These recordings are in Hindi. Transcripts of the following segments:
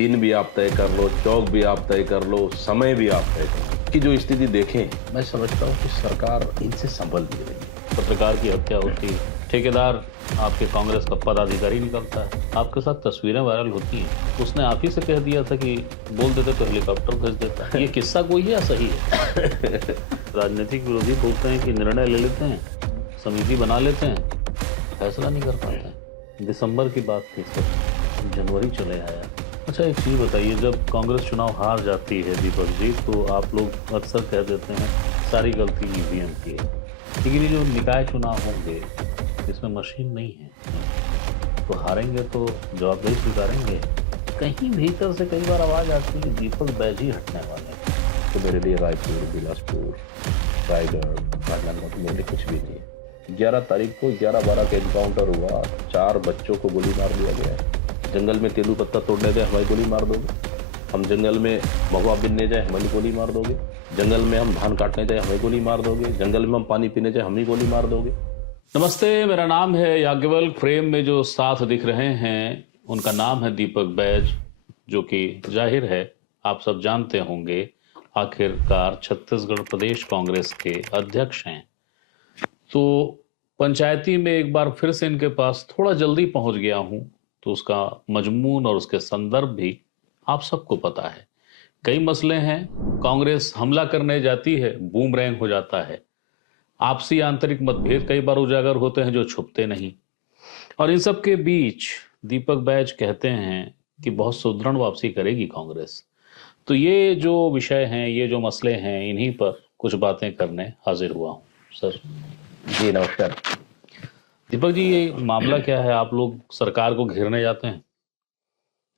दिन भी आप तय कर लो, चौक भी आप तय कर लो, समय भी आप तय कर लो कि जो स्थिति देखें, मैं समझता हूँ कि सरकार इनसे संभल नहीं रही है। पत्रकार की हत्या होती है, ठेकेदार आपके कांग्रेस का पदाधिकारी निकलता है, आपके साथ तस्वीरें वायरल होती हैं। उसने आप ही से कह दिया था कि बोल देते तो हेलीकॉप्टर भेज देता। ये किस्सा कोई है या सही है? राजनीतिक विरोधी बोलते हैं कि निर्णय ले लेते हैं, समिति बना लेते हैं, फैसला नहीं कर पाते हैं। दिसंबर की बात थी सर, जनवरी चले आया। अच्छा एक चीज़ बताइए, जब कांग्रेस चुनाव हार जाती है दीपक जी, तो आप लोग अक्सर कह देते हैं सारी गलती ईवीएम की है, लेकिन ये जो निकाय चुनाव होंगे इसमें मशीन नहीं है, तो हारेंगे तो जवाबदेही स्वीकारेंगे। कहीं भीतर से कई बार आवाज़ आती है कि दीपक बैज ही हटने वाले हैं। तो मेरे लिए रायपुर, बिलासपुर, रायगढ़, राजनांदगांव तो मेरे लिए कुछ भी नहीं है। 11 तारीख को 11-12 का एनकाउंटर हुआ, 4 बच्चों को गोली मार दिया गया है। जंगल में तेंदू पत्ता तोड़ने जाए हमारी गोली मार दोगे, हम जंगल में महुआ बिनने जाए हमारी गोली मार दोगे, जंगल में हम धान काटने जाए हमें गोली मार दोगे, जंगल में हम पानी पीने जाए हमें गोली मार दोगे। नमस्ते, मेरा नाम है याज्ञवल्क्य। फ्रेम में जो साथ दिख रहे हैं उनका नाम है दीपक बैज, जो कि जाहिर है आप सब जानते होंगे, आखिरकार छत्तीसगढ़ प्रदेश कांग्रेस के अध्यक्ष हैं। तो पंचायती में एक बार फिर से इनके पास थोड़ा जल्दी पहुंच गया हूं, तो उसका मजमून और उसके संदर्भ भी आप सबको पता है। कई मसले हैं, कांग्रेस हमला करने जाती है, बूमरैंग हो जाता है। आपसी आंतरिक मतभेद कई बार उजागर होते हैं जो छुपते नहीं, और इन सब के बीच दीपक बैज कहते हैं कि बहुत सुदृढ़ वापसी करेगी कांग्रेस। तो ये जो विषय हैं, ये जो मसले हैं, इन्हीं पर कुछ बातें करने हाजिर हुआ हूं सर। जी नमस्कार। दीपक जी, ये मामला क्या है? आप लोग सरकार को घेरने जाते हैं,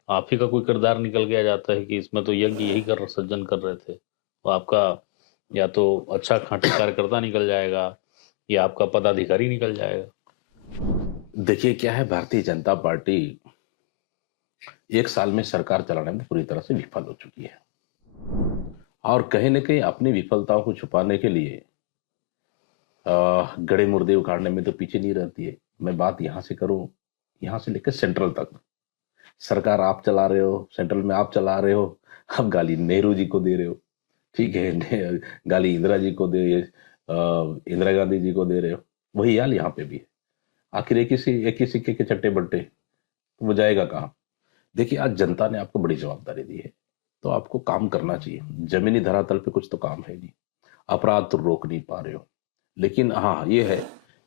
आप ही का कोई किरदार निकल गया जाता है कि इसमें तो यज्ञ यही कर सज्जन कर रहे थे, तो आपका या तो अच्छा खांटी कार्यकर्ता निकल जाएगा या आपका पदाधिकारी निकल जाएगा। देखिए क्या है, भारतीय जनता पार्टी 1 साल में सरकार चलाने में पूरी तरह से विफल हो चुकी है, और कहीं न कहीं अपनी विफलताओं को छुपाने के लिए गड़े मुर्दे उखाड़ने में तो पीछे नहीं रहती है। मैं बात यहाँ से करूँ, यहाँ से लेकर सेंट्रल तक। सरकार आप चला रहे हो, सेंट्रल में आप चला रहे हो, आप गाली नेहरू जी को दे रहे हो, ठीक है, गाली इंदिरा जी को दे, इंदिरा गांधी जी को दे रहे हो। वही हाल यहाँ पे भी है। आखिर एक ही सिक्के के चट्टे बट्टे, तो वो जाएगा कहाँ? देखिए आज जनता ने आपको बड़ी जवाबदारी दी है, तो आपको काम करना चाहिए। जमीनी धरातल पे कुछ तो काम है नहीं, अपराध तो रोक नहीं पा रहे हो। लेकिन हाँ ये है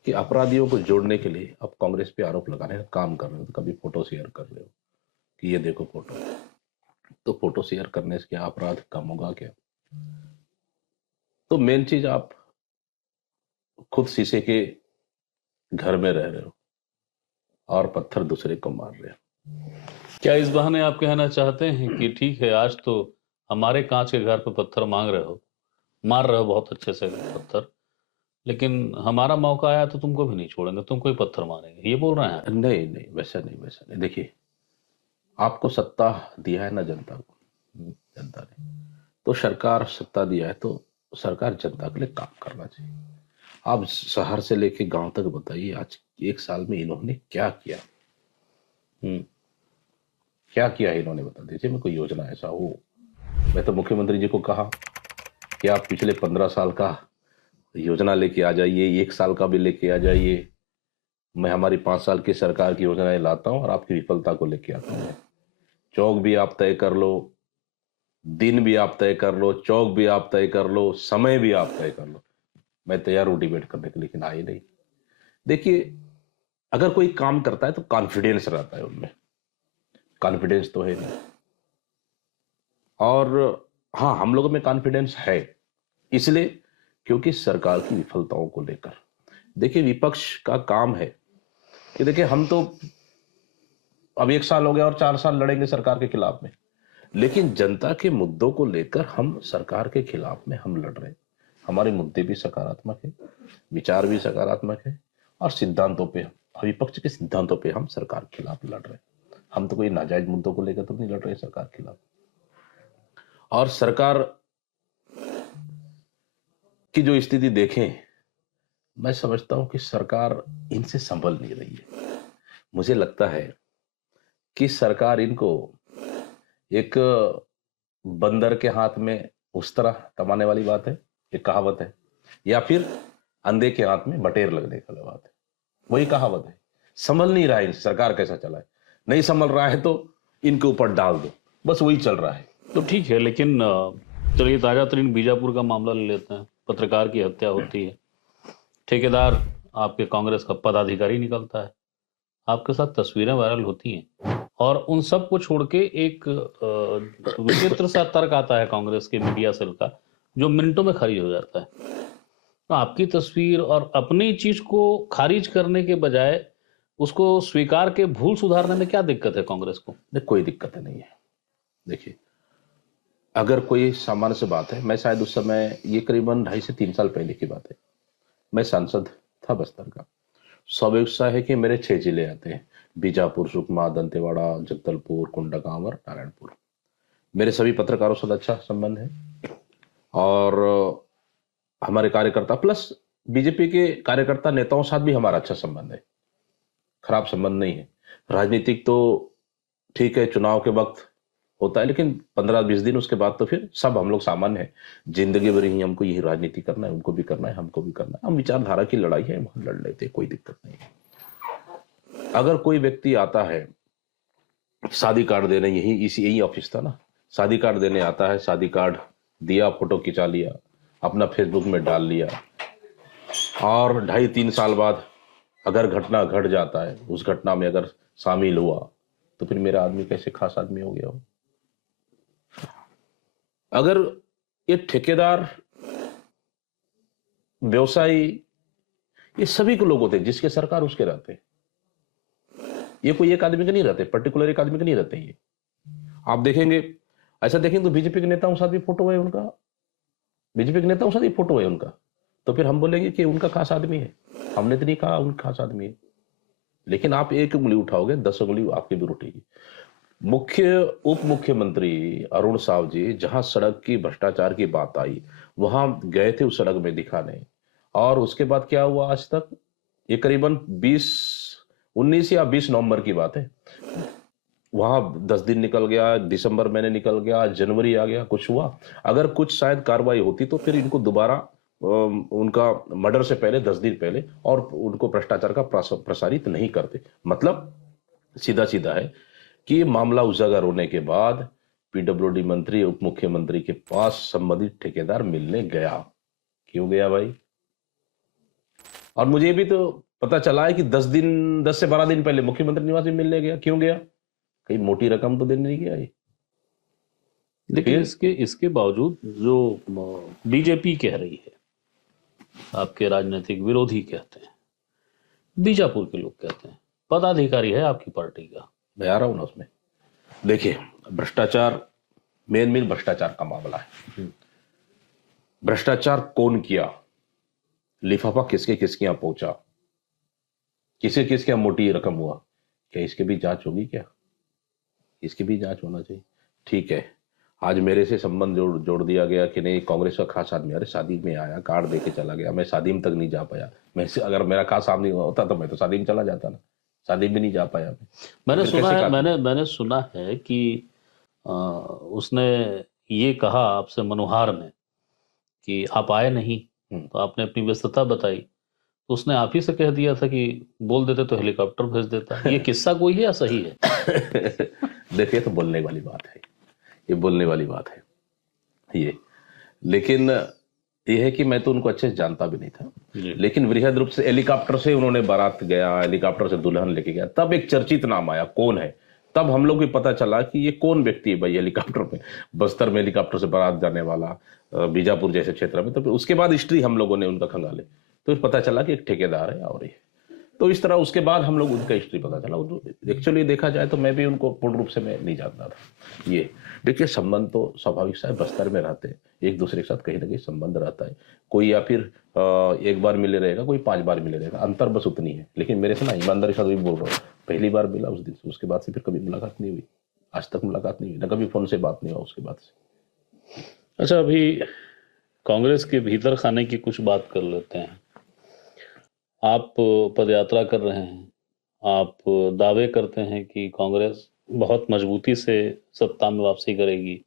कि अपराधियों को जोड़ने के लिए आप कांग्रेस पे आरोप लगाने का काम कर रहे हो। तो कभी फोटो शेयर कर रहे हो कि ये देखो फोटो, तो फोटो शेयर करने से क्या अपराध कम होगा क्या? तो मेन चीज, आप खुद शीशे के घर में रह रहे हो और पत्थर दूसरे को मार रहे हो। क्या इस बहाने आप कहना चाहते हैं कि ठीक है, आज तो हमारे कांच के घर पे पत्थर मांग रहे हो, मार रहे हो बहुत अच्छे से पत्थर, लेकिन हमारा मौका आया तो तुमको भी नहीं छोड़ेंगे, तुमको ही पत्थर मारेंगे, ये बोल रहे हैं आप? नहीं नहीं, वैसा नहीं, वैसा नहीं। देखिए आपको सत्ता दिया है ना जनता को, जनता ने तो सरकार सत्ता दिया है, तो सरकार जनता के लिए काम करना चाहिए। आप शहर से लेके गांव तक बताइए, आज 1 साल में इन्होंने क्या किया। हम्म क्या किया है इन्होंने, बता दीजिए मैं, कोई योजना ऐसा हो। मैं तो मुख्यमंत्री जी को कहा कि आप पिछले 15 साल का योजना लेके आ जाइए, 1 साल का भी लेके आ जाइए। मैं हमारी 5 साल की सरकार की योजनाएं लाता हूँ और आपकी विफलता को लेके आता हूँ। चौक भी आप तय कर लो, दिन भी आप तय कर लो, चौक भी आप तय कर लो, समय भी आप तय कर लो। मैं तैयार हूं डिबेट करने के, लेकिन आए नहीं। देखिए अगर कोई काम करता है तो कॉन्फिडेंस रहता है उनमें, कॉन्फिडेंस तो है नहीं। और हाँ, हम लोगों में कॉन्फिडेंस है, इसलिए क्योंकि सरकार की विफलताओं को लेकर। देखिए विपक्ष का काम है कि देखिए हम तो अब 1 साल हो गया और 4 साल लड़ेंगे सरकार के खिलाफ में, लेकिन जनता के मुद्दों को लेकर हम सरकार के खिलाफ में हम लड़ रहे हैं। हमारे मुद्दे भी सकारात्मक है, विचार भी सकारात्मक है, और सिद्धांतों पे, विपक्ष के सिद्धांतों पे हम सरकार के खिलाफ लड़ रहे हैं। हम तो कोई नाजायज मुद्दों को लेकर तो नहीं लड़ रहे सरकार के खिलाफ। और सरकार की जो स्थिति देखें, मैं समझता हूं कि सरकार इनसे संभल नहीं रही है। मुझे लगता है कि सरकार इनको एक बंदर के हाथ में उस तरह थमाने वाली बात है, एक कहावत है, या फिर अंधे के हाथ में बटेर लगने का बात है, वही कहावत है। संभल नहीं रहा है, सरकार कैसा चला है, नहीं संभल रहा है तो इनके ऊपर डाल दो, बस वही चल रहा है। तो ठीक है, लेकिन चलिए ताजा तरीन बीजापुर का मामला ले लेते हैं। पत्रकार की हत्या होती है, ठेकेदार आपके कांग्रेस का पदाधिकारी निकलता है, आपके साथ तस्वीरें वायरल होती हैं, और उन सब को छोड़ के एक विचित्र सा तर्क आता है कांग्रेस के मीडिया सेल का, जो मिनटों में खारिज हो जाता है। तो आपकी तस्वीर और अपनी चीज को खारिज करने के बजाय उसको स्वीकार के भूल सुधारने में क्या दिक्कत है कांग्रेस को? नहीं, कोई दिक्कत नहीं है। देखिए, अगर कोई सामान्य सी बात है, मैं शायद उस समय, ये करीबन 2.5 से 3 साल पहले की बात है, मैं सांसद था बस्तर का। स्वाभाविक सा है कि मेरे 6 जिले आते हैं, बीजापुर, सुकमा, दंतेवाड़ा, जगदलपुर, कोंडागांव और नारायणपुर। मेरे सभी पत्रकारों से अच्छा संबंध है, और हमारे कार्यकर्ता प्लस बीजेपी के कार्यकर्ता नेताओं के साथ भी हमारा अच्छा संबंध है, खराब संबंध नहीं है। राजनीतिक तो ठीक है, चुनाव के वक्त होता है, लेकिन 15-20 दिन उसके बाद तो फिर सब हम लोग सामान्य है। जिंदगी भर ही हमको यही राजनीति करना है, उनको भी करना है, हमको भी करना है। हम विचारधारा की लड़ाई है, वहां लड़ लेते, कोई दिक्कत नहीं है। अगर कोई व्यक्ति आता है शादी कार्ड देने, यही ऑफिस था ना, शादी कार्ड देने आता है, शादी कार्ड दिया, फोटो खिंचा लिया, अपना फेसबुक में डाल लिया, और 2.5-3 साल बाद अगर घटना घट जाता है, उस घटना में अगर शामिल हुआ, तो फिर मेरा आदमी कैसे खास आदमी हो गया हो? अगर ये ठेकेदार, व्यवसायी, ये सभी के लोग होते हैं, जिसके सरकार उसके रहते हैं। ये कोई एक आदमी के नहीं रहते, पर्टिकुलर एक आदमी के नहीं रहते। ये आप देखेंगे, ऐसा देखेंगे तो बीजेपी के नेताओं के साथ भी फोटो है उनका, बीजेपी के नेताओं के साथ भी फोटो है उनका, तो फिर हम बोलेंगे कि उनका खास आदमी है। हमने तो नहीं कहा उनका खास आदमी है, लेकिन आप एक उंगली उठाओगे 10 उंगली आपकी भी उठेगी। मुख्य उप मुख्यमंत्री अरुण साव जी जहां सड़क की भ्रष्टाचार की बात आई, वहां गए थे उस सड़क में दिखाने, और उसके बाद क्या हुआ आज तक? ये करीबन 19 या 20 नवंबर की बात है, वहां 10 दिन निकल गया, दिसंबर महीने निकल गया, जनवरी आ गया, कुछ हुआ? अगर कुछ शायद कार्रवाई होती तो फिर इनको दोबारा उनका मर्डर से पहले 10 दिन पहले और उनको भ्रष्टाचार का प्रसारित नहीं करते। मतलब सीधा सीधा है कि मामला उजागर होने के बाद पीडब्ल्यूडी मंत्री, उप मुख्यमंत्री के पास संबंधित ठेकेदार मिलने गया। क्यों गया भाई? और मुझे भी तो पता चला है कि 10 से 12 दिन पहले मुख्यमंत्री निवास में मिलने गया। क्यों गया? कहीं मोटी रकम तो देने नहीं गया ये। लेकिन इसके बावजूद जो बीजेपी कह रही है, आपके राजनीतिक विरोधी कहते हैं, बीजापुर के लोग कहते हैं, पदाधिकारी है आपकी पार्टी का। मैं आ रहा हूं ना उसमें। देखिए, भ्रष्टाचार, मेन भ्रष्टाचार का मामला है। भ्रष्टाचार कौन किया, लिफाफा किसके किसके यहां पहुंचा, किसके किसके यहां मोटी रकम हुआ, क्या इसके भी जांच होगी? क्या इसकी भी जांच होना चाहिए? ठीक है, आज मेरे से संबंध जोड़ दिया गया कि नहीं कांग्रेस का खास आदमी, अरे शादी में आया, कार्ड देके चला गया, मैं शादी में तक नहीं जा पाया। मैं अगर मेरा खास आदमी होता तो मैं तो शादी में चला जाता ना, शादी में नहीं जा पाया मैं। मैंने सुना है कि उसने ये कहा आपसे मनोहार ने कि आप आए नहीं, तो आपने अपनी व्यस्तता बताई, तो उसने आप ही से कह दिया था कि बोल देते तो हेलीकॉप्टर भेज देता। ये किस्सा कोई है या सही है? देखिए, तो बोलने वाली बात है, ये बोलने वाली बात है ये। लेकिन ये है कि मैं तो उनको अच्छे से जानता भी नहीं था, लेकिन वृहद रूप से हेलीकॉप्टर से उन्होंने बारात गया, हेलीकॉप्टर से दुल्हन लेके गया, तब एक चर्चित नाम आया, कौन है? तब हम लोग को पता चला कि ये कौन व्यक्ति है भाई हेलीकॉप्टर में, बस्तर में हेलीकॉप्टर से बारात जाने वाला, बीजापुर जैसे क्षेत्र में। तो उसके बाद हिस्ट्री हम लोगों ने उनका खंगाले, तो पता चला कि एक ठेकेदार है और ये। तो इस तरह उसके बाद हम लोग उनका हिस्ट्री पता चला। एक्चुअली देखा जाए तो मैं भी उनको पूर्ण रूप से मैं नहीं जानता था। ये देखिए, संबंध तो स्वाभाविक सा है, बस्तर में रहते हैं, एक दूसरे के साथ कहीं ना कहीं संबंध रहता है। कोई या फिर एक बार मिले रहेगा, कोई 5 बार मिले रहेगा, अंतर बस उतनी है। लेकिन मेरे से ना ईमानदारी के साथ भी बोल रहा हूँ, पहली बार मिला उस दिन से, उसके बाद से फिर कभी मुलाकात नहीं हुई, आज तक मुलाकात नहीं हुई, ना कभी फोन से बात नहीं हुआ उसके बाद से। अच्छा, अभी कांग्रेस के भीतर खाने की कुछ बात कर लेते हैं। आप पदयात्रा कर रहे हैं, आप दावे करते हैं कि कांग्रेस बहुत मजबूती से सत्ता में वापसी करेगी,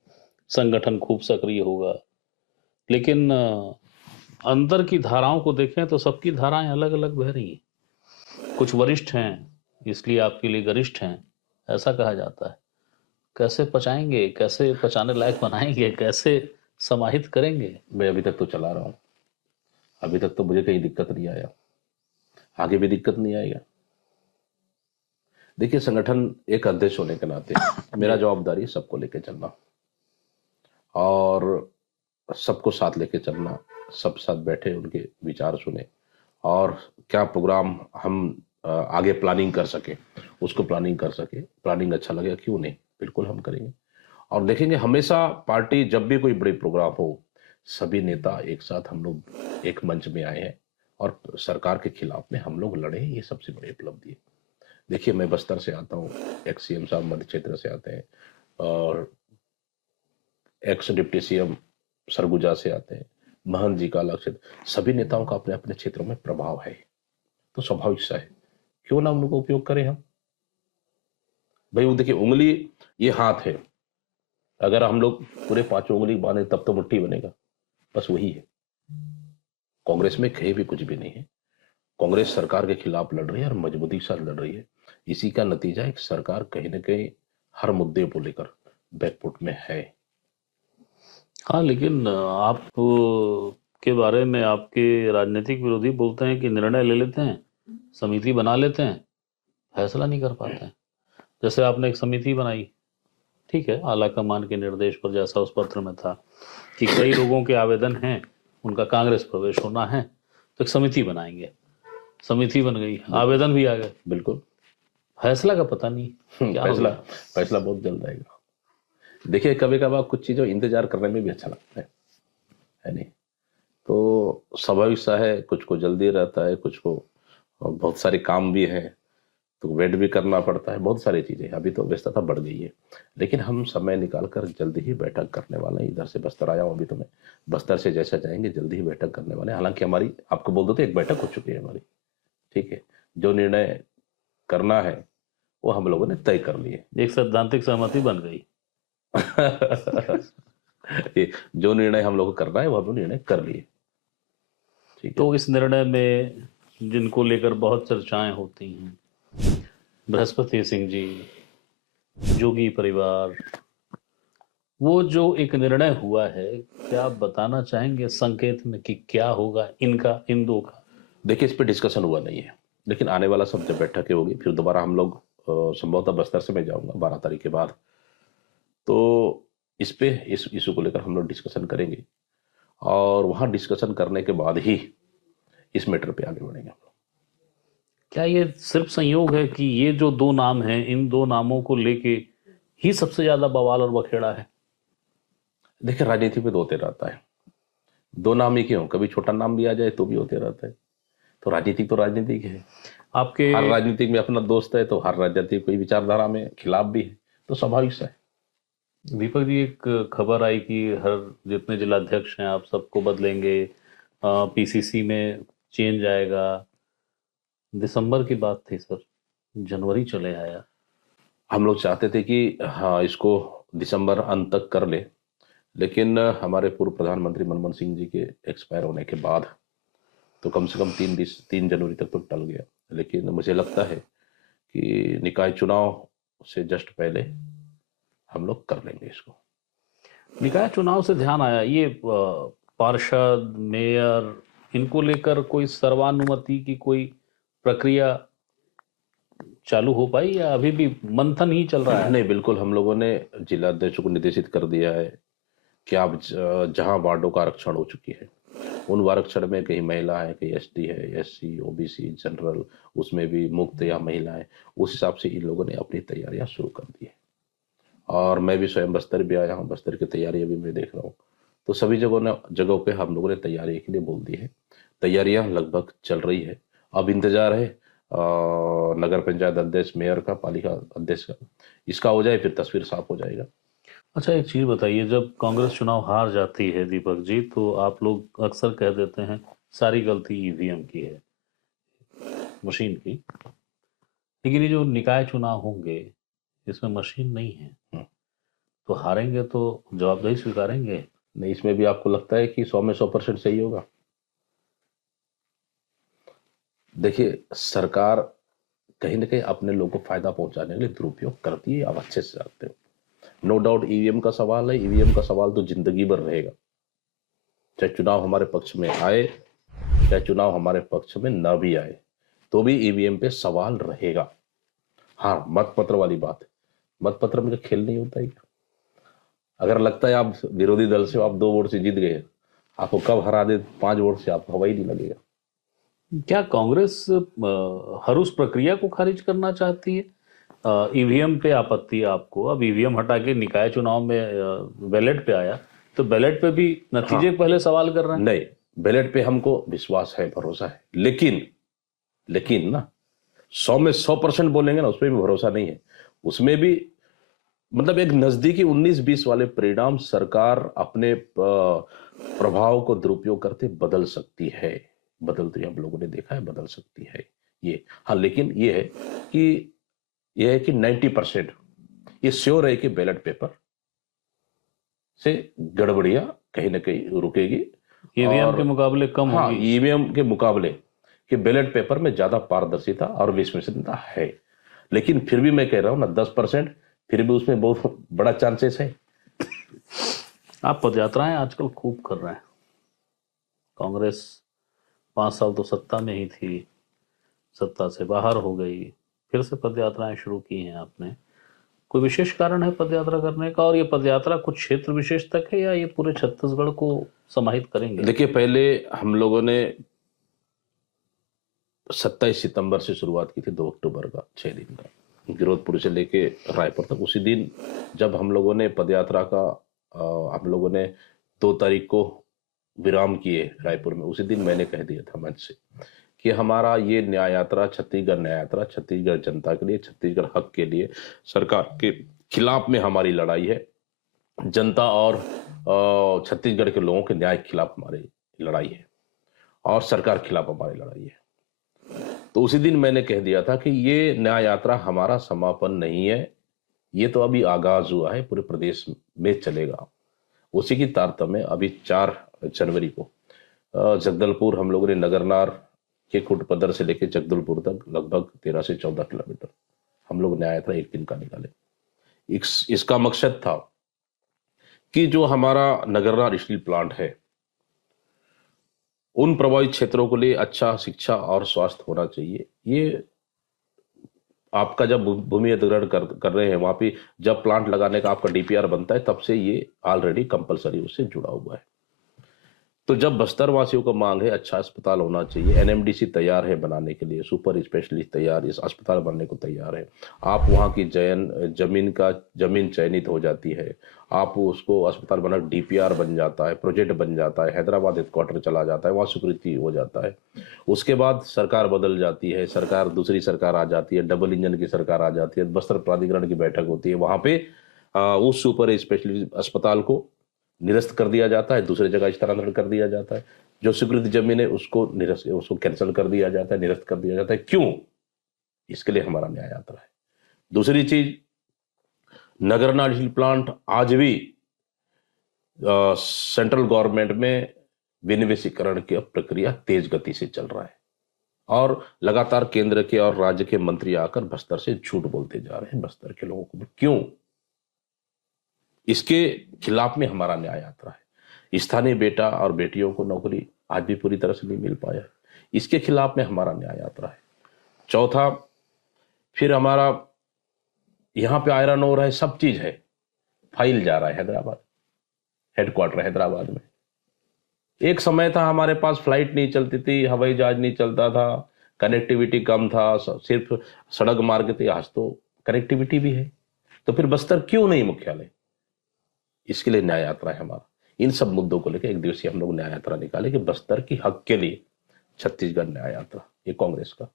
संगठन खूब सक्रिय होगा। लेकिन अंदर की धाराओं को देखें तो सबकी धाराएं अलग अलग बह रही हैं। कुछ वरिष्ठ हैं इसलिए आपके लिए गरिष्ठ हैं, ऐसा कहा जाता है। कैसे पचाएंगे, कैसे पचाने लायक बनाएंगे, कैसे समाहित करेंगे? मैं अभी तक तो चला रहा हूँ, अभी तक तो मुझे कहीं दिक्कत नहीं आया, आगे भी दिक्कत नहीं आएगा। देखिए, संगठन एक अध्यक्ष होने के नाते मेरा जवाबदारी सबको लेके चलना और सबको साथ लेके चलना, सब साथ बैठे उनके विचार सुने और क्या प्रोग्राम हम आगे प्लानिंग कर सके, उसको प्लानिंग कर सके। प्लानिंग अच्छा लगेगा क्यों नहीं, बिल्कुल हम करेंगे। और देखेंगे हमेशा पार्टी जब भी कोई बड़ी प्रोग्राम हो, सभी नेता एक साथ हम लोग एक मंच में आए हैं और सरकार के खिलाफ में हम लोग लड़े हैं, ये सबसे बड़ी उपलब्धि है। देखिए, मैं बस्तर से आता हूँ, एक्स सीएम साहब मध्य क्षेत्र से आते हैं और एक्स डिप्टी सीएम सरगुजा से आते हैं, महंत जी का अलग क्षेत्र। सभी नेताओं का अपने अपने क्षेत्रों में प्रभाव है, तो स्वाभाविक सा है क्यों ना उन लोगों का उपयोग करें हम। भाई वो देखिए, उंगली ये हाथ है, अगर हम लोग पूरे पांचों उंगली बांधे तब तो मुट्ठी बनेगा, बस वही है। कांग्रेस में कहीं भी कुछ भी नहीं है। कांग्रेस सरकार के खिलाफ लड़ रही है और मजबूती के साथ लड़ रही है। इसी का नतीजा है कि सरकार कहीं ना कहीं हर मुद्दे को लेकर बैकफुट में है। हाँ, लेकिन आप के बारे में आपके राजनीतिक विरोधी बोलते हैं कि निर्णय ले लेते हैं, समिति बना लेते हैं, फैसला नहीं कर पाते हैं। जैसे आपने एक समिति बनाई, ठीक है, आला कमान के निर्देश पर, जैसा उस पत्र में था कि कई लोगों के आवेदन हैं, उनका कांग्रेस प्रवेश होना है, तो एक समिति बनाएंगे। समिति बन गई, आवेदन भी आ गए, बिल्कुल। फैसला का पता नहीं क्या हो फैसला गया। फैसला बहुत जल्द आएगा। देखिए, कभी कभार कुछ चीजों इंतजार करने में भी अच्छा लगता है नहीं? तो स्वाभाविक सा है, कुछ को जल्दी रहता है, कुछ को बहुत सारे काम भी है, तो वेट भी करना पड़ता है, बहुत सारी चीजें। अभी तो व्यस्तता बढ़ गई है, लेकिन हम समय निकाल कर जल्दी ही बैठक करने वाले हैं। इधर से बस्तर आया हूँ अभी, तो मैं बस्तर से जैसा जाएंगे जल्दी ही बैठक करने वाले हैं। हालांकि हमारी, आपको बोल दो तो, एक बैठक हो चुकी है हमारी, ठीक है। जो निर्णय करना है वो हम लोगों ने तय कर लिए। एक सैद्धांतिक सहमति बन गई। ये जो निर्णय हम लोग को करना है वो हम निर्णय कर लिए, ठीक है। तो इस निर्णय में जिनको लेकर बहुत चर्चाएं होती हैं, बृहस्पति सिंह जी, जोगी परिवार, वो जो एक निर्णय हुआ है, क्या आप बताना चाहेंगे संकेत में कि क्या होगा इनका, इन दो का? देखिए, इस पे डिस्कशन हुआ नहीं है, लेकिन आने वाला सब जब बैठकें होगी फिर दोबारा हम लोग संभवतः बस्तर से मैं जाऊंगा 12 तारीख के बाद, तो इस पे, इस इशू को लेकर हम लोग डिस्कशन करेंगे और वहां डिस्कशन करने के बाद ही इस मैटर पे आगे बढ़ेंगे हम लोग। क्या ये सिर्फ संयोग है कि ये जो दो नाम हैं, इन दो नामों को लेके ही सबसे ज्यादा बवाल और बखेड़ा है? देखिए, राजनीति में तो होते रहता है, दो नाम ही क्यों, कभी छोटा नाम भी आ जाए तो भी होते रहता है। तो राजनीतिक तो राजनीतिक है, आपके हर राजनीतिक में अपना दोस्त है, तो हर राजनीतिक कोई विचारधारा में खिलाफ भी है, तो स्वाभाविक सा है। दीपक जी, एक खबर आई कि हर जितने जिलाध्यक्ष हैं आप सबको बदलेंगे, पीसीसी में चेंज आएगा। दिसंबर की बात थी सर, जनवरी चले आया। हम लोग चाहते थे कि हाँ, इसको दिसंबर अंत तक कर ले, लेकिन हमारे पूर्व प्रधानमंत्री मनमोहन सिंह जी के एक्सपायर होने के बाद तो कम से कम 3 जनवरी तक तो टल गया। लेकिन मुझे लगता है कि निकाय चुनाव से जस्ट पहले हम लोग कर लेंगे इसको। निकाय चुनाव से ध्यान आया, ये पार्षद, मेयर, इनको लेकर कोई सर्वानुमति की कोई प्रक्रिया चालू हो पाई या अभी भी मंथन ही चल रहा है? नहीं, बिल्कुल, हम लोगों ने जिला अध्यक्षों को निर्देशित कर दिया है कि आप जहां वार्डों का आरक्षण हो चुकी है, उन आरक्षण में कहीं महिला है, कहीं एसटी है, एससी, ओबीसी, जनरल, उसमें भी मुक्त या महिला है, उस हिसाब से इन लोगों ने अपनी तैयारियां शुरू कर दी है। और मैं भी स्वयं बस्तर भी आया हूँ, बस्तर की तैयारी अभी मैं देख रहा हूँ। तो सभी जगहों पे हम लोगों ने तैयारी के लिए बोल दी है, तैयारियां लगभग चल रही है। अब इंतजार है नगर पंचायत अध्यक्ष, मेयर का, पालिका अध्यक्ष का, इसका हो जाए फिर तस्वीर साफ हो जाएगा। अच्छा, एक चीज बताइए, जब कांग्रेस चुनाव हार जाती है दीपक जी, तो आप लोग अक्सर कह देते हैं सारी गलती ईवीएम की है, मशीन की। लेकिन ये जो निकाय चुनाव होंगे, इसमें मशीन नहीं है, हम्म। तो हारेंगे तो जवाबदेही स्वीकारेंगे। नहीं, इसमें भी आपको लगता है कि 100 में 100% सही होगा? देखिए, सरकार कहीं ना कहीं अपने लोगों को फायदा पहुंचाने के लिए दुरुपयोग करती है, आप अच्छे से जानते हो। नो डाउट ईवीएम का सवाल है, ईवीएम का सवाल तो जिंदगी भर रहेगा, चाहे चुनाव हमारे पक्ष में आए, चाहे चुनाव हमारे पक्ष में न भी आए, तो भी ईवीएम पे सवाल रहेगा। हाँ, मतपत्र वाली बात है, मतपत्र में तो खेल नहीं होता है। अगर लगता है आप विरोधी दल से आप 2 वोट से जीत गए, आपको कब हरा दे 5 वोट से, आपको हवा ही नहीं लगेगा। क्या कांग्रेस हर उस प्रक्रिया को खारिज करना चाहती है? ईवीएम पे आपत्ति है आपको, अब ईवीएम हटा के निकाय चुनाव में बैलेट पे आया, तो बैलेट पे भी नतीजे हाँ, के पहले सवाल कर रहे हैं। नहीं, बैलेट पे हमको विश्वास है, भरोसा है, लेकिन ना 100 में 100% बोलेंगे ना, उसमें भी भरोसा नहीं है। उसमें भी मतलब एक नजदीकी 19-20 वाले परिणाम सरकार अपने प्रभाव को दुरुपयोग करते बदल सकती है। बदलते हम लोगों ने देखा है, बदल सकती है ये। हाँ, लेकिन ये है कि 90% ये श्योर है कि बैलेट पेपर से गड़बड़ियां कहीं ना कहीं रुकेगी। ईवीएम के और मुकाबले कम हाँ, होगी। ईवीएम के मुकाबले कि बैलेट पेपर में ज्यादा पारदर्शिता और विश्वसनीयता है। लेकिन फिर भी मैं कह रहा हूं ना, 10%, फिर भी उसमें बहुत बड़ा चांसेस है। आप पदयात्राएं आजकल खूब कर रहे हैं। कांग्रेस 5 साल तो सत्ता में ही थी, सत्ता से बाहर हो गई, फिर से पदयात्राएं शुरू की हैं आपने। कोई विशेष कारण है पदयात्रा करने का, और ये पदयात्रा कुछ क्षेत्र विशेष तक है या ये पूरे छत्तीसगढ़ को समाहित करेंगे? देखिए, पहले हम लोगों ने 27 सितंबर से शुरुआत की थी, 2 अक्टूबर का 6 दिन का, गिरोधपुर से लेके रायपुर तक। उसी दिन जब हम लोगों ने पदयात्रा का हम लोगों ने 2 तारीख को विराम किए रायपुर में, उसी दिन मैंने कह दिया था मंच से कि हमारा ये न्याय यात्रा, छत्तीसगढ़ न्याय यात्रा, छत्तीसगढ़ जनता के लिए, छत्तीसगढ़ हक के लिए, सरकार के खिलाफ में हमारी लड़ाई है। जनता और छत्तीसगढ़ के लोगों के न्याय के खिलाफ हमारी लड़ाई है, और सरकार के खिलाफ हमारी लड़ाई है। तो उसी दिन मैंने कह दिया था कि ये न्याय यात्रा हमारा समापन नहीं है, ये तो अभी आगाज हुआ है, पूरे प्रदेश में चलेगा। उसी की तारतम्य अभी 4 जनवरी को जगदलपुर हम लोगों ने नगरनार के खुटपदर से लेकर जगदलपुर तक लगभग 13 से 14 किलोमीटर हम लोग न्याय यात्रा एक दिन का निकाले। इसका मकसद था कि जो हमारा नगरनार स्टील प्लांट है, उन प्रभावित क्षेत्रों के लिए अच्छा शिक्षा और स्वास्थ्य होना चाहिए। ये आपका जब भूमि अधिग्रहण कर रहे हैं, वहां पे जब प्लांट लगाने का आपका डीपीआर बनता है, तब से ये ऑलरेडी कंपलसरी उससे जुड़ा हुआ है। तो जब बस्तर वासियों को मांग है अच्छा अस्पताल होना चाहिए, एनएमडीसी तैयार है बनाने के लिए, सुपर स्पेशलिस्ट तैयार, इस अस्पताल बनने को तैयार है। आप वहाँ की जमीन चयनित हो जाती है, आप उसको अस्पताल बना, डीपीआर बन जाता है, प्रोजेक्ट बन जाता है, हैदराबाद हेडक्वार्टर चला जाता है, वहाँ स्वीकृति हो जाता है। उसके बाद सरकार बदल जाती है, दूसरी सरकार आ जाती है, डबल इंजन की सरकार आ जाती है, बस्तर प्राधिकरण की बैठक होती है, वहाँ पे उस सुपर स्पेशलिस्ट अस्पताल को निरस्त कर दिया जाता है, दूसरी जगह स्थानांतरण कर दिया जाता है। जो स्वीकृत जमीन है उसको कैंसिल कर दिया जाता है, निरस्त कर दिया जाता है। क्यों? इसके लिए हमारा न्याय यात्रा है। दूसरी चीज, नगरनार स्टील प्लांट आज भी सेंट्रल गवर्नमेंट में विनिवेशीकरण की प्रक्रिया तेज गति से चल रहा है, और लगातार केंद्र के और राज्य के मंत्री आकर बस्तर से झूठ बोलते जा रहे हैं बस्तर के लोगों को। क्यों? इसके खिलाफ में हमारा न्याय यात्रा है। स्थानीय बेटा और बेटियों को नौकरी आज भी पूरी तरह से नहीं मिल पाया है, इसके खिलाफ में हमारा न्याय यात्रा है। चौथा, फिर हमारा यहाँ पे आयरन ओर है, सब चीज है, फाइल जा रहा है हैदराबाद, हेडक्वार्टर हैदराबाद में। एक समय था हमारे पास फ्लाइट नहीं चलती थी, हवाई जहाज नहीं चलता था, कनेक्टिविटी कम था, सिर्फ सड़क मार्ग थे। आज तो कनेक्टिविटी भी है, तो फिर बस्तर क्यों नहीं मुख्यालय? इसके लिए न्याय यात्रा है हमारा। इन सब मुद्दों को लेकर एक दिवसीय हम लोग न्याय यात्रा निकाले कि बस्तर की हक के लिए छत्तीसगढ़ न्याय यात्रा। ये कांग्रेस का,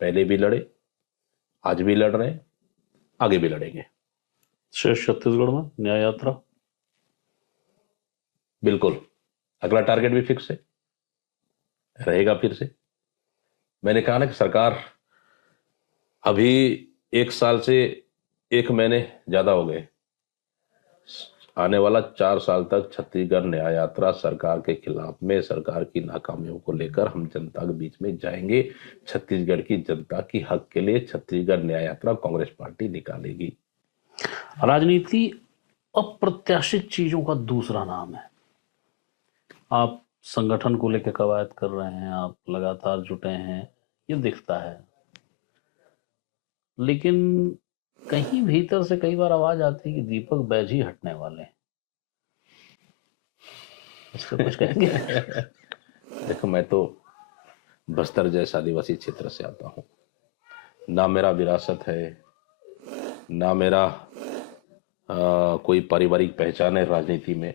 पहले भी लड़े, आज भी लड़ रहे हैं, आगे भी लड़ेंगे। शेष छत्तीसगढ़ में न्याय यात्रा बिल्कुल, अगला टारगेट भी फिक्स है, रहेगा फिर से। मैंने कहा ना कि सरकार अभी 1 साल से 1 महीने ज्यादा हो गए। आने वाला 4 साल तक छत्तीसगढ़ न्याय यात्रा सरकार के खिलाफ में, सरकार की नाकामियों को लेकर हम जनता के बीच में जाएंगे। छत्तीसगढ़ की जनता की हक के लिए छत्तीसगढ़ न्याय यात्रा कांग्रेस पार्टी निकालेगी। राजनीति अप्रत्याशित चीजों का दूसरा नाम है। आप संगठन को लेकर कवायद कर रहे हैं, आप लगातार जुटे हैं, ये दिखता है, लेकिन कहीं भीतर से कई बार आवाज आती है कि दीपक बैज ही हटने वाले हैं। इस पे कुछ कहेंगे? देखो, मैं तो बस्तर जैसा आदिवासी क्षेत्र से आता हूँ। ना मेरा विरासत है, ना मेरा कोई पारिवारिक पहचान है राजनीति में।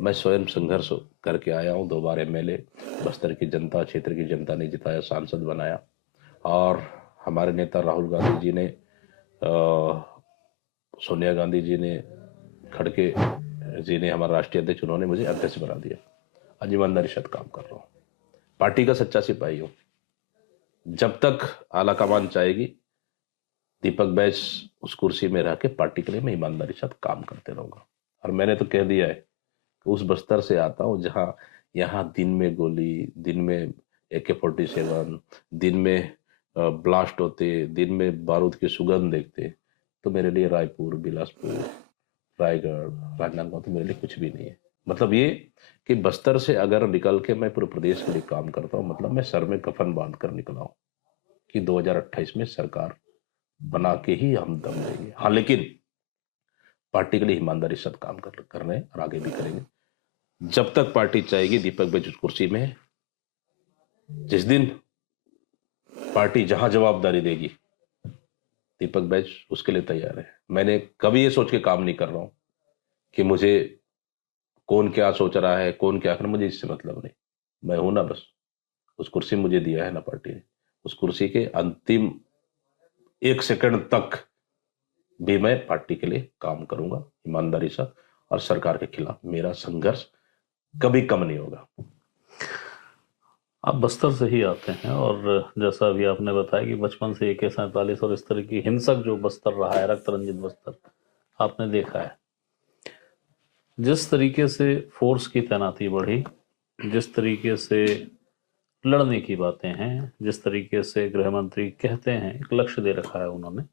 मैं स्वयं संघर्ष करके आया हूँ। 2 बार एमएलए बस्तर की जनता, क्षेत्र की जनता ने जिताया, सांसद बनाया। और हमारे नेता राहुल गांधी जी ने, सोनिया गांधी जी ने, खड़गे जी ने, हमारा राष्ट्रीय अध्यक्ष, उन्होंने मुझे अध्यक्ष बना दिया। आज ईमानदारी साथ काम कर रहा हूँ, पार्टी का सच्चा सिपाही हूँ। जब तक आला कमान चाहेगी, दीपक बैज उस कुर्सी में रह के पार्टी के लिए मैं ईमानदारी साथ काम करते रहूंगा। और मैंने तो कह दिया है कि उस बस्तर से आता हूँ जहां यहाँ दिन में गोली, दिन में AK-47, दिन में ब्लास्ट होते, दिन में बारूद की सुगंध देखते, तो मेरे लिए रायपुर, बिलासपुर, रायगढ़, राजनांदगांव तो मेरे लिए कुछ भी नहीं है। मतलब ये कि बस्तर से अगर निकल के मैं पूरे प्रदेश के लिए काम करता हूँ, मतलब मैं सर में कफन बांध कर निकला हूँ कि 2028 में सरकार बना के ही हम दम देंगे। हाँ, लेकिन पार्टी के लिए ईमानदारी से काम कर रहे हैं और आगे भी करेंगे। जब तक पार्टी चाहेगी दीपक बैज उस कुर्सी में है। जिस दिन पार्टी जहां जवाबदारी देगी, दीपक बैज उसके लिए तैयार है। मैंने कभी ये सोच के काम नहीं कर रहा हूं कि मुझे कौन क्या सोच रहा है, कौन क्या कर, मुझे इससे मतलब नहीं। मैं हूं ना, बस उस कुर्सी मुझे दिया है ना पार्टी ने। उस कुर्सी के अंतिम 1 सेकंड तक भी मैं पार्टी के लिए काम करूंगा ईमानदारी से, और सरकार के खिलाफ मेरा संघर्ष कभी कम नहीं होगा। आप बस्तर से ही आते हैं और जैसा अभी आपने बताया कि बचपन से AK-47 और इस तरह की हिंसक जो बस्तर रहा है, रक्त रंजित बस्तर आपने देखा है। जिस तरीके से फोर्स की तैनाती बढ़ी, जिस तरीके से लड़ने की बातें हैं, जिस तरीके से गृह मंत्री कहते हैं, एक लक्ष्य दे रखा है उन्होंने।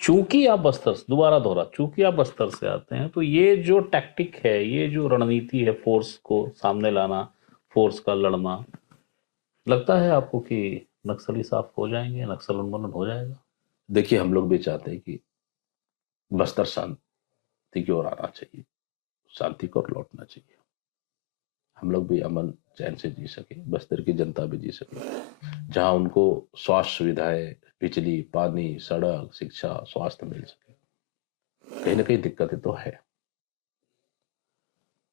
चूंकि आप बस्तर, दोबारा दोहरा, चूंकि आप बस्तर से आते हैं, तो ये जो टैक्टिक है, ये जो रणनीति है, फोर्स को सामने लाना, फोर्स का लड़ना, लगता है आपको कि नक्सली साफ हो जाएंगे, नक्सल उन्मूलन हो जाएगा? देखिए, हम लोग भी चाहते हैं कि बस्तर शांति की ओर आना चाहिए, शांति को लौटना चाहिए। हम लोग भी अमन चैन से जी सके, बस्तर की जनता भी जी सके, जहां उनको स्वास्थ्य सुविधाएं, बिजली, पानी, सड़क, शिक्षा, स्वास्थ्य मिल सके। कहीं ना कहीं दिक्कतें तो है,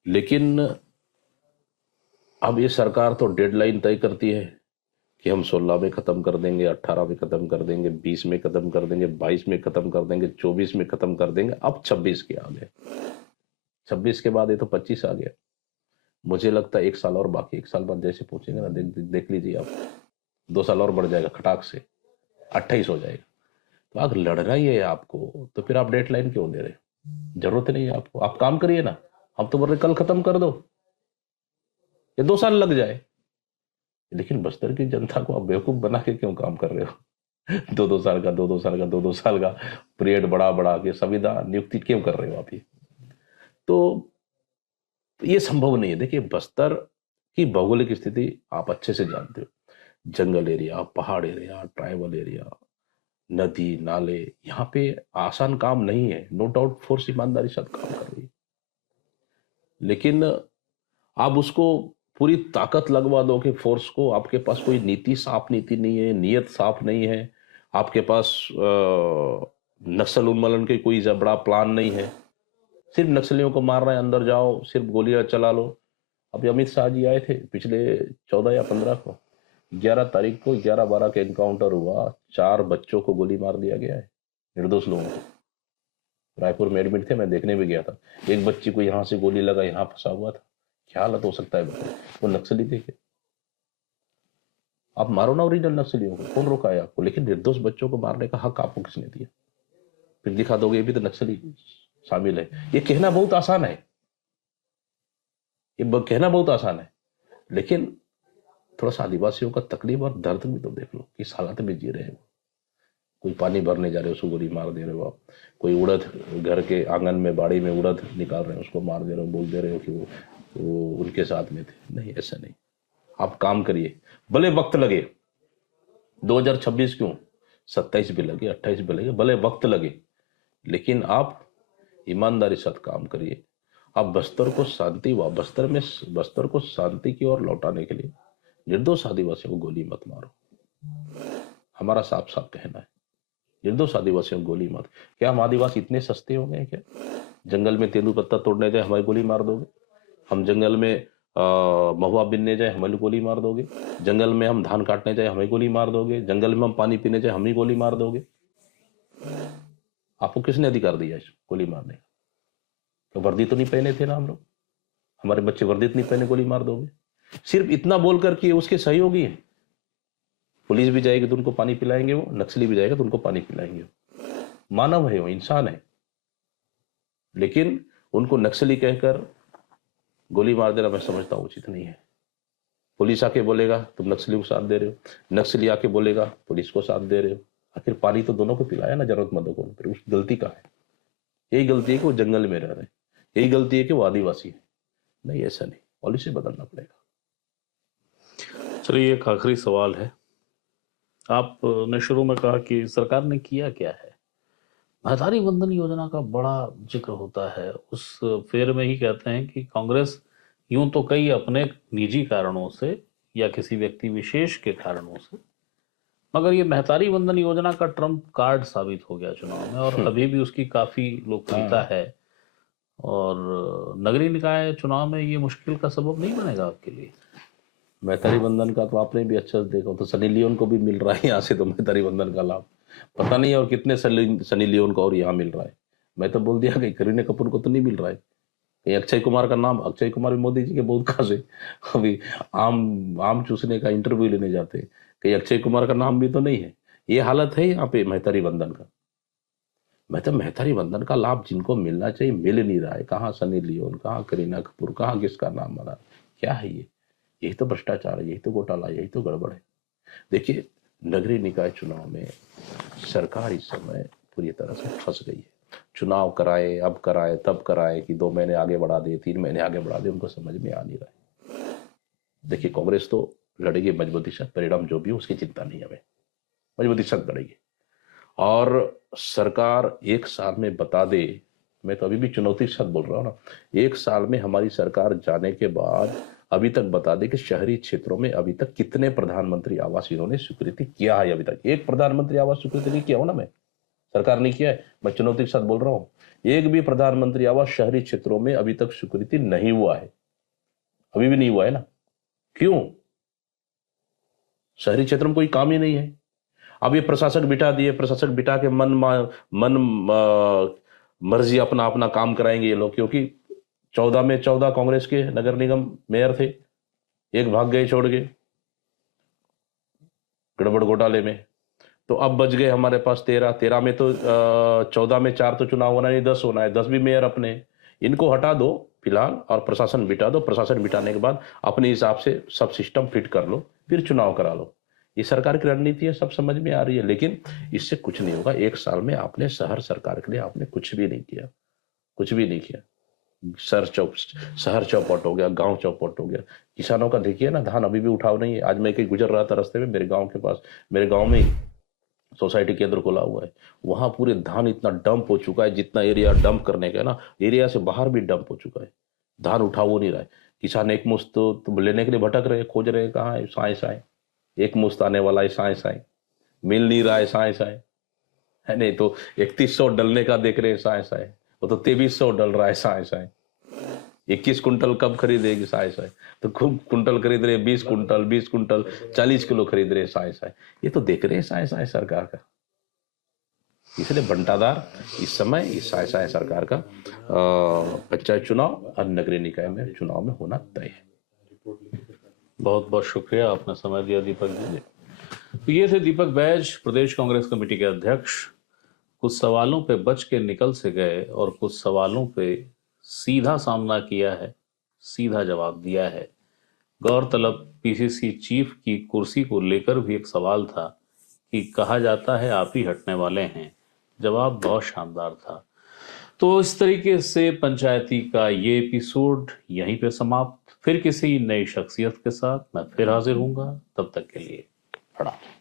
लेकिन अब ये सरकार तो डेडलाइन तय करती है कि हम 16 में खत्म कर देंगे, 18 में खत्म कर देंगे, 20 में खत्म कर देंगे, 22 में खत्म कर देंगे, 24 में खत्म कर देंगे। अब 26 के आ गए, 26 के बाद ये तो 25 आ गया। मुझे लगता है 1 साल और बाकी। 1 साल बाद जैसे पूछेंगे ना, देख लीजिए आप, 2 साल और बढ़ जाएगा खटाक से, 28 हो जाएगा। तो अगर लड़ना ही है आपको, तो फिर आप डेडलाइन क्यों दे रहे? जरूरत नहीं है आपको, आप काम करिए ना। हम तो बोल रहे कल खत्म कर दो, ये 2 साल लग जाए। लेकिन बस्तर की जनता को आप बेवकूफ बना के क्यों काम कर रहे हो? 2-2 साल का, 2-2 साल का, 2-2 साल का पीरियड बढ़ा बढ़ा के संविधान नियुक्ति क्यों कर रहे हो आप? ये तो ये संभव नहीं है। देखिए, बस्तर की भौगोलिक स्थिति आप अच्छे से जानते हो। जंगल एरिया, पहाड़ एरिया, ट्राइबल एरिया, नदी नाले, यहाँ पे आसान काम नहीं है। नो डाउट फोर्स ईमानदारी से काम कर रही है, लेकिन आप उसको पूरी ताकत लगवा दो कि फोर्स को, आपके पास कोई नीति, साफ नीति नहीं है, नियत साफ नहीं है, आपके पास नक्सल उन्मूलन के कोई बड़ा प्लान नहीं है, सिर्फ नक्सलियों को मार रहे हैं, अंदर जाओ सिर्फ गोलियां चला लो। अभी अमित शाह जी आए थे पिछले 14 या 15 को, 11 तारीख को 11-12 के एनकाउंटर हुआ, 4 बच्चों को गोली मार दिया गया है, निर्दोष लोगों को। रायपुर में एडमिट थे, मैं देखने भी गया था। एक बच्ची को यहाँ से गोली लगा, यहाँ फंसा हुआ था। क्या हालत हो सकता है बताओ? वो नक्सली थे क्या? आप मारो ना ओरिजिनल नक्सलियों को, कौन रोका है आपको? लेकिन निर्दोष बच्चों को मारने का हक आपको किसने दिया? फिर दिखा दोगे ये भी तो नक्सली शामिल है। ये कहना बहुत आसान है, कहना बहुत आसान है, लेकिन थोड़ा सा आदिवासियों का तकलीफ और दर्द भी तो देख लो, किस हालत में जी रहे हैं। कोई पानी भरने जा रहे हो उसको गोली मार दे रहे हो आप, कोई उड़द घर के आंगन में बाड़ी में उड़द निकाल रहे हो उसको मार दे रहे हो, बोल दे रहे हो कि वो उनके साथ में थे। नहीं, ऐसा नहीं। आप काम करिए, भले वक्त लगे, 2026 क्यों, 27 भी लगे, 28 भी लगे, भले वक्त लगे, लेकिन आप ईमानदारी साथ काम करिए। आप बस्तर को बस्तर को शांति की ओर लौटाने के लिए निर्दोष आदिवासियों को गोली मत मारो। हमारा साफ साफ कहना है, निर्दोष आदिवासियों को गोली मत। क्या हम आदिवासी इतने सस्ते हो गए क्या? जंगल में तेंदुपत्ता तोड़ने जाए हमारी गोली मार दोगे? हम जंगल में महुआ बिनने जाए हमें गोली मार दोगे? जंगल में हम धान काटने जाए हमें गोली मार दोगे? जंगल में हम पानी पीने जाए हमें गोली मार दोगे? आपको किसने अधिकार दिया इस गोली मारने का? तो वर्दी तो नहीं पहने थे ना हम लोग, हमारे बच्चे वर्दी तो नहीं पहने, गोली मार दोगे? सिर्फ इतना बोलकर कि उसके सहयोगी है, पुलिस भी जाएगी तो उनको पानी पिलाएंगे, वो नक्सली भी जाएगा तो उनको पानी पिलाएंगे। मानव है, वो इंसान है, लेकिन उनको नक्सली कहकर गोली मार देना मैं समझता हूं उचित नहीं है। पुलिस आके बोलेगा तुम नक्सली को साथ दे रहे हो, नक्सली आके बोलेगा पुलिस को साथ दे रहे हो। आखिर पानी तो दोनों को पिलाया ना जरूरतमंदों को, फिर उस गलती का है? यही गलती है कि वो जंगल में रह रहे हैं, यही गलती है कि वो आदिवासी है। नहीं, ऐसा नहीं, पॉलिसी बदलना पड़ेगा। चलिए, एक आखिरी सवाल है। आपने शुरू में कहा कि सरकार ने किया क्या है। महतारी वंदन योजना का बड़ा जिक्र होता है, उस फेर में ही कहते हैं कि कांग्रेस यूं तो कई अपने निजी कारणों से या किसी व्यक्ति विशेष के कारणों से, मगर ये महतारी वंदन योजना का ट्रम्प कार्ड साबित हो गया चुनाव में, और अभी भी उसकी काफी लोकप्रियता है। और नगरीय निकाय चुनाव में ये मुश्किल का सबब नहीं बनेगा आपके लिए? महतारी बंधन का तो आपने भी अच्छा से देखा, तो सनी लियोन को भी मिल रहा है यहाँ से तो महतारी बंधन का लाभ, पता नहीं और कितने सनी लियोन को और यहाँ मिल रहा है। मैं तो बोल दिया कि करीना कपूर को तो नहीं मिल रहा है। कहीं अक्षय कुमार का नाम, अक्षय कुमार भी मोदी जी के बहुत खास है, अभी आम चूसने का इंटरव्यू लेने जाते, कहीं अक्षय कुमार का नाम भी तो नहीं है। ये हालत है यहाँ पे महतारी बंधन का। महतारी बंधन का लाभ जिनको मिलना चाहिए मिल नहीं रहा है। कहाँ सनी लियोन, कहाँ करीना कपूर, कहाँ किसका नाम बना, क्या है ये? यही तो भ्रष्टाचार है, यही तो घोटाला, यही तो गड़बड़ है। देखिए, नगरीय निकाय चुनाव में सरकार इस समय पूरी तरह से फंस गई है। चुनाव कराए, अब कराए, तब कराए, कि 2 महीने आगे बढ़ा दे, 3 महीने आगे बढ़ा दे, उनको समझ में आ नहीं रहा है। देखिए, कांग्रेस तो लड़ेगी मजबूती से, परिणाम जो भी हो उसकी चिंता नहीं हमें, मजबूती से लड़ेगी। और सरकार 1 साल में बता दे, मैं तो अभी भी चुनौती के साथ बोल रहा हूँ ना, 1 साल में हमारी सरकार जाने के बाद अभी तक बता दे कि शहरी क्षेत्रों में अभी तक कितने प्रधानमंत्री आवास इन्होंने स्वीकृति किया है। अभी तक एक प्रधानमंत्री आवास स्वीकृति नहीं किया हो ना, मैं सरकार नहीं किया है, मैं चुनौती के साथ बोल रहा हूँ। एक भी प्रधानमंत्री आवास शहरी क्षेत्रों में अभी तक स्वीकृति नहीं हुआ है, अभी भी नहीं हुआ है ना। क्यों? शहरी क्षेत्र में कोई काम ही नहीं है। अब ये प्रशासक बिठा दिए, प्रशासक बिठा के मन मर्जी अपना अपना काम कराएंगे ये लोग, क्योंकि 14 में 14 कांग्रेस के नगर निगम मेयर थे, एक भाग गए छोड़ के गड़बड़ घोटाले में, तो अब बच गए हमारे पास 13 में तो 14 में 4 तो चुनाव होना नहीं, 10 होना है, 10 भी मेयर अपने। इनको हटा दो फिलहाल और प्रशासन बिठा दो, प्रशासन बिठाने के बाद अपने हिसाब से सब सिस्टम फिट कर लो, फिर चुनाव करा लो। ये सरकार की रणनीति है, सब समझ में आ रही है, लेकिन इससे कुछ नहीं होगा। 1 साल में आपने शहर सरकार के लिए आपने कुछ भी नहीं किया, कुछ भी नहीं किया। शहर चौपट हो गया, गांव चौपट हो गया। किसानों का देखिए ना, धान अभी भी उठाव नहीं है। आज मैं कहीं गुजर रहा था रास्ते में, मेरे गांव के पास, मेरे गांव में ही सोसाइटी केंद्र खोला हुआ है, वहां पूरे धान इतना डंप हो चुका है, जितना एरिया डंप करने का है ना, एरिया से बाहर भी डंप हो चुका है, धान उठा वो नहीं रहा है। किसान एक मुश्त तो लेने के लिए भटक रहे, खोज रहे कहाँ है, साए साए, एक मुश्त आने वाला है, साए साए मिल नहीं रहा है, साए साए है नहीं तो 3100 डलने का देख रहे हैं, साए साए वो तो 2300 डल रहा है, साए साए 21 कुंटल कब खरीदेगी साए साए, तो खूब कुंटल खरीद रहे, 20 कुंटल 20 कुंटल 40 किलो खरीद रहे साए साए। ये तो देख रहे हैं साए साए सरकार का। इसलिए बंटाधार इस समय इस साए साए सरकार का पंचायत चुनाव और नगरीय निकाय में चुनाव में होना तय है। बहुत बहुत शुक्रिया, आपने समय दिया दीपक जी। तो ये थे दीपक बैज, प्रदेश कांग्रेस कमेटी के अध्यक्ष। कुछ सवालों पे बच के निकल से गए और कुछ सवालों पे सीधा सामना किया है, सीधा जवाब दिया है। गौरतलब पीसीसी चीफ की कुर्सी को लेकर भी एक सवाल था कि कहा जाता है आप ही हटने वाले हैं। जवाब बहुत शानदार था। तो इस तरीके से पंचायती का ये एपिसोड यहीं पे समाप्त। फिर किसी नई शख्सियत के साथ मैं फिर हाजिर हूंगा। तब तक के लिए प्रणाम।